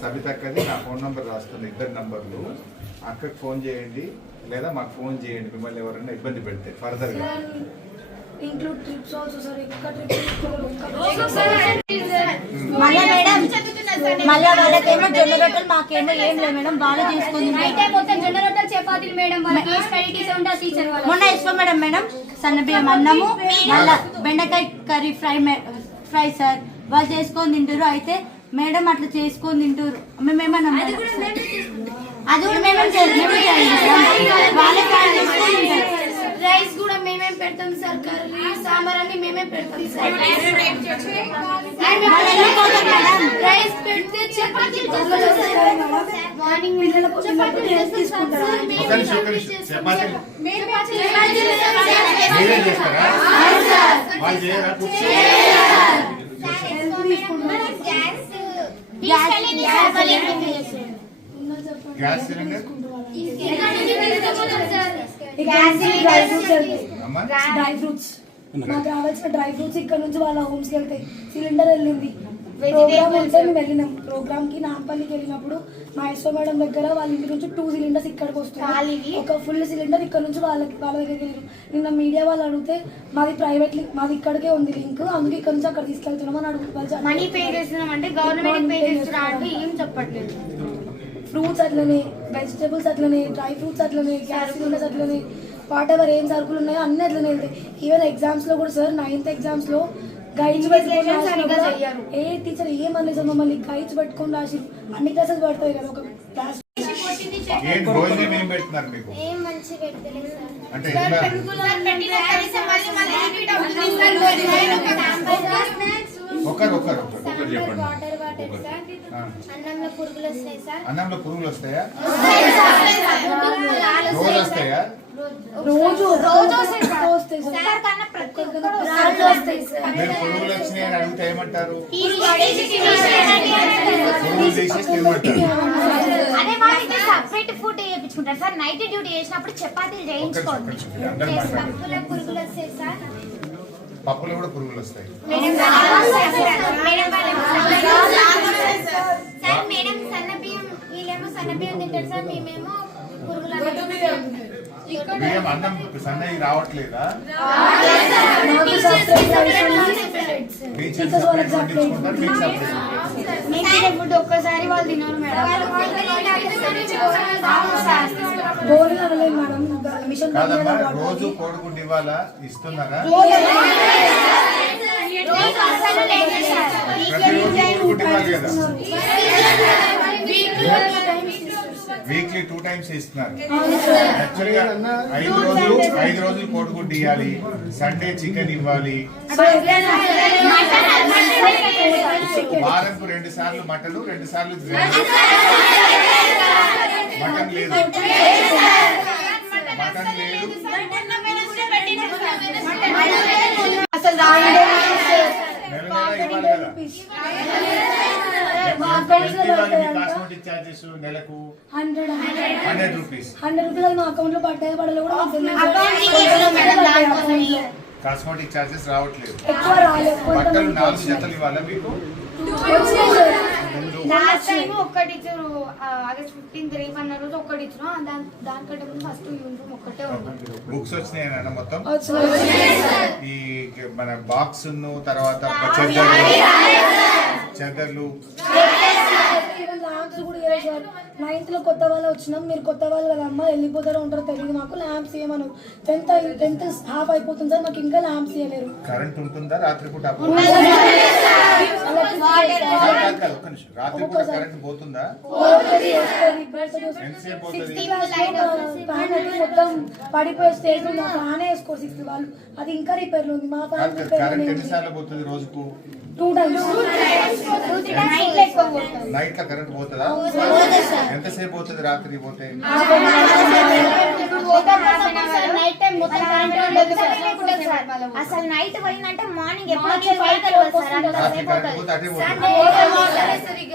సబితక్కది నా phone number రాస్తుంది. ఇద్దరు నంబర్లు. అక్కకి ఫోన్ చేయండి. లేదా మాకు ఫోన్ చేయండి. మిమ్మల్ని ఎవరైనా ఇబ్బంది పెడితే ఫర్దర్గా. ఇంక్లూడ్ ట్రిప్స్ ఆల్సో సార్ ఇంకా ట్రిప్స్ మళ్ళా మేడం మళ్ళా వాళ్ళకేమో జొన్న రొట్టెలు మాకేమో ఏం లేదు మేడం. వాళ్ళు తీసుకుంది అయితే మొత్తం జొన్న రొట్టెలు చపాతీలు మేడం వాళ్ళకి. ఏ స్టడీ టీచర్ ఉంటా టీచర్ వాళ్ళు మొన్న ఇష్టం మేడం మేడం. సన్న బియ్యం అన్నము మళ్ళా బెండకాయ కర్రీ ఫ్రై మే- ఫ్రై సార్ వాళ్ళు చేసుకొని తింటారు. అయితే మేడం అట్లా చేసుకొని తింటారు. మేమేమన్నా అది కూడా మేమే మేడం. వాళ్ళే ప్లాన్ చేసుకొని తింటారు. రైస్ కూడా మేమేం పెడతాం సార్? కర్రీ సాంబార్ అన్ని మేమే పెడతాం సార్. రైస్ పెడితే చపాతీ మార్నింగ్ తీసుకుంటారు? గ్యాస్ సిలిండర్ డ్రై ఫ్రూట్స్ అమ్మా డ్రై ఫ్రూట్స్ మాకు రావాల్సిన డ్రై ఫ్రూట్స్ ఇక్కడ నుంచి వాళ్ళ హోమ్స్కి వెళ్తాయి సిలిండర్ వెళ్ళింది. ప్రోగ్రామ్ వెళ్తే మేము వెళ్ళినాం. ప్రోగ్రామ్కి నాంపల్లికి వెళ్ళినప్పుడు మా ఎస్ఓ మేడం దగ్గర వాళ్ళ ఇంటి నుంచి టూ సిలిండర్స్ ఇక్కడికి వస్తాయి ఒక ఫుల్ సిలిండర్ ఇక్కడ నుంచి వాళ్ళకి వాళ్ళ దగ్గరికి వెళ్ళినాం. నిన్న మీడియా వాళ్ళు అడిగితే మాది ప్రైవేట్ లింక్ మాది ఇక్కడికే ఉంది లింక్ అందుకే ఇక్కడ నుంచి అక్కడ తీసుకెళ్తున్నాం అని అడుగుతారు మనీ పే చేస్తున్నాం అంటే గవర్నమెంట్ పే చేస్తున్నా అంటే ఏం చెప్పట్లేదు. ఫ్రూట్స్ అట్లనే వెజిటేబుల్స్ అట్లనే డ్రై ఫ్రూట్స్ అట్లనే సిలిండర్స్ అట్లనే వాట్ ఎవర్ ఏం సరుకులు ఉన్నాయో అన్ని అట్లనే వెళ్తాయి ఈవెన్ ఎగ్జామ్స్లో కూడా సార్ నైన్త్ ఎగ్జామ్స్లో గైడ్స్. ఏ టీచర్ ఏమనలేదు సార్ మమ్మల్ని గైడ్స్ పెట్టుకొని రాసి అన్ని క్లాసెస్ పడతాయి కదా ఒక క్లాస్ అంటే ఒకరు ఒకరు ఒకరు చెప్పండి. అన్నంలో పురుగులు వస్తాయి రోజు వస్తాయా రోజు మీరు పురుగులు వచ్చినాయి అని అడిగితే ఏమంటారు? పురుగులు తీసేసి తినమంటారు. అదే వాళ్ళకి సపరేట్ ఫుడ్ చేయించుకుంటారు సార్. నైట్ డ్యూటీ చేసినప్పుడు చపాతీలు చేయించుకోండి. పురుగులు వస్తాయి సార్. పప్పులో కూడా పురుగులు వస్తాయి సార్ మేడం సన్న బియ్యం అన్నం సన్నవి రావట్లేదా మాకు separate టీచర్ సపరేట్ వండించుకుంటారు మీకు సపరేట్ మేము తినే ఫుడ్ ఒక్కసారి వాళ్ళు తినరు మేడం. బోర్లు అనలేదు మేడం మిషన్ కాదమ్మా రోజు కోడిగుడ్డు ఇవ్వాలా? ఇస్తున్నారా? ప్రతిరోజు కోడిగుడ్డు ఇవ్వాలి కదా? వీక్లీ టూ టైమ్స్ ఇస్తున్నారు యాక్చువల్గా ఐదు రోజులు ఐదు రోజులు కోడిగుడ్డు ఇవ్వాలి సండే చికెన్ ఇవ్వాలి వారంకు రెండు సార్లు మటన్ రెండు సార్లు మటన్ లేదు మటన్ లేదు అసలు నెల నెల ఇవ్వాలి కదా ఎంత ఇవ్వాలి మీ కాస్మెటిక్ ఛార్జెస్ నెలకు హండ్రెడ్ రూపీస్. హండ్రెడ్ రూపీస్ మా అకౌంట్లో పడ్డాయి పడలేదు కూడా. కాస్మెటిక్ ఛార్జెస్ రావట్లేదు. ఎక్కువ రాలేదు. బట్టలు నాలుగు జతలు ఇవ్వాలా మీకు? వచ్చినాయి. సార్. లాస్ట్ టైం ఒక్కటి ఇచ్చారు. ఆగస్ట్ ఫిఫ్టీన్త్ రేపు అన్న రోజు ఒక్కటి ఇచ్చారు దాని దానికంటే ముందు ఫస్ట్ యూనిఫామ్ ఒక్కటే ఉంది. బుక్స్ వచ్చినాయి మొత్తం. ఈ మన బాక్స్ తర్వాత చెద్దర్లు. చెద్దర్లు. ఈవెన్ ల్యాంప్స్ కూడా ఇవ్వలేదు సార్. నైన్త్లో కొత్త వాళ్ళు వచ్చినాం. మీరు కొత్త వాళ్ళు కదా అమ్మ వెళ్ళిపోతారో ఉంటారో తెలియదు మాకు. ల్యాంప్స్ ఇవ్వమను టెన్త్ టెన్త్ హాఫ్ అయిపోతుంది సార్. మాకు ఇంకా ల్యాంప్స్ ఇవ్వలేరు కరెంట్ ఉంటుందా? కరెంట్ పోతుందా? పోతుంది ఫ్యాన్ అయితే మొత్తం పడిపోయే స్టేజ్ ఉంది. ఫ్యాన్ వేసుకోరు సిక్స్త్ వాళ్ళు. అది ఇంకా రిపేర్ ఉంది. మా ఫ్యాన్ రిపేర్ కరెంట్ ఎన్నిసార్లు పోతుంది రోజుకు? టూ టైమ్స్ నైట్లో కరెంట్ పోతుందా? ఎంతసేపు పోతుంది రాత్రి పోతే? ఇప్పుడు పోతే నైట్ టైం మొత్తం కరెంట్ ఉండదు సార్. అసలు నైట్ పోయిందంటే మార్నింగ్ ఎప్పుడు